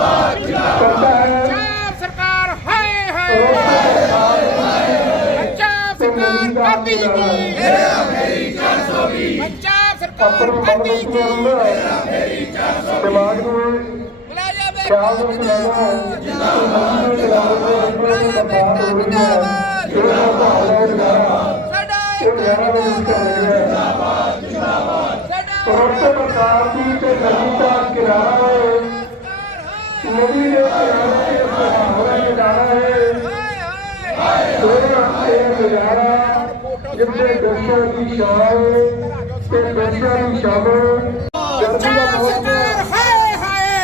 ਪੰਜਾਬ ਸਰਕਾਰ ਹਾਏ ਹਾਏ। ਪੰਜਾਬ ਸਰਕਾਰ ਕਰਦੀ ਕੀ ਪੰਜਾਬ ਸਰਕਾਰ ਕਰਦੀ ਮਨਮੁਖੀ ਕੀ ਅੰਦਰ ਦਿਮਾਗ ਨੂੰ। ਖਿਆਲ ਚਲਾਉਣਾ ਜਿੰਨਾ ਜਿੰਨਾ ਜਿੰਦਾਬਾਦ। ਸਾਡਾ ਇਹ ਗਿਆਰਾਂ ਵਜੇ ਤੱਕ ਰਹੇਗਾ ਸਾਡਾ ਪ੍ਰਕਾਰ ਦੀ ਤੇ ਨਦੀ ਦਾ ਕਿਨਾਰਾ ਹੈ ਨਦੀ ਦੇ ਕਿਨਾਰੇ ਤੇ ਸਹਾਰਾ ਕਿਨਾਰਾ ਹੈ ਸੋਹਣਾ ਇਹ ਨਜ਼ਾਰਾ ਜਿੱਥੇ ਦਰਸ਼ਾ ਦੀ ਸ਼ਾਮ ਤੇ ਦਰਸ਼ਾ ਦੀ ਸ਼ਾਮ ਗਰਮੀ ਦਾ ਪੰਜਾਬ ਮੌਸਮ ਸਰਕਾਰ ਹਾਏ ਹਾਏ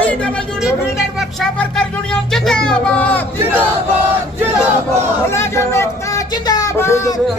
PWD builder workshop worker union ਜਿੰਦਾਬਾਦ ਜਿੰਦਾਬਾਦ ਜਿੰਦਾਬਾਦ ਮੁਲਾਜ਼ਮ ਏਕਤਾ ਜਿੰਦਾਬਾਦ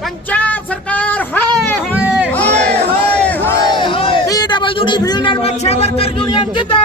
پنجاب سرکار ہائے ہائے پی ڈبلو ڈی فیلڈر بخشا ورکر یونین زندہ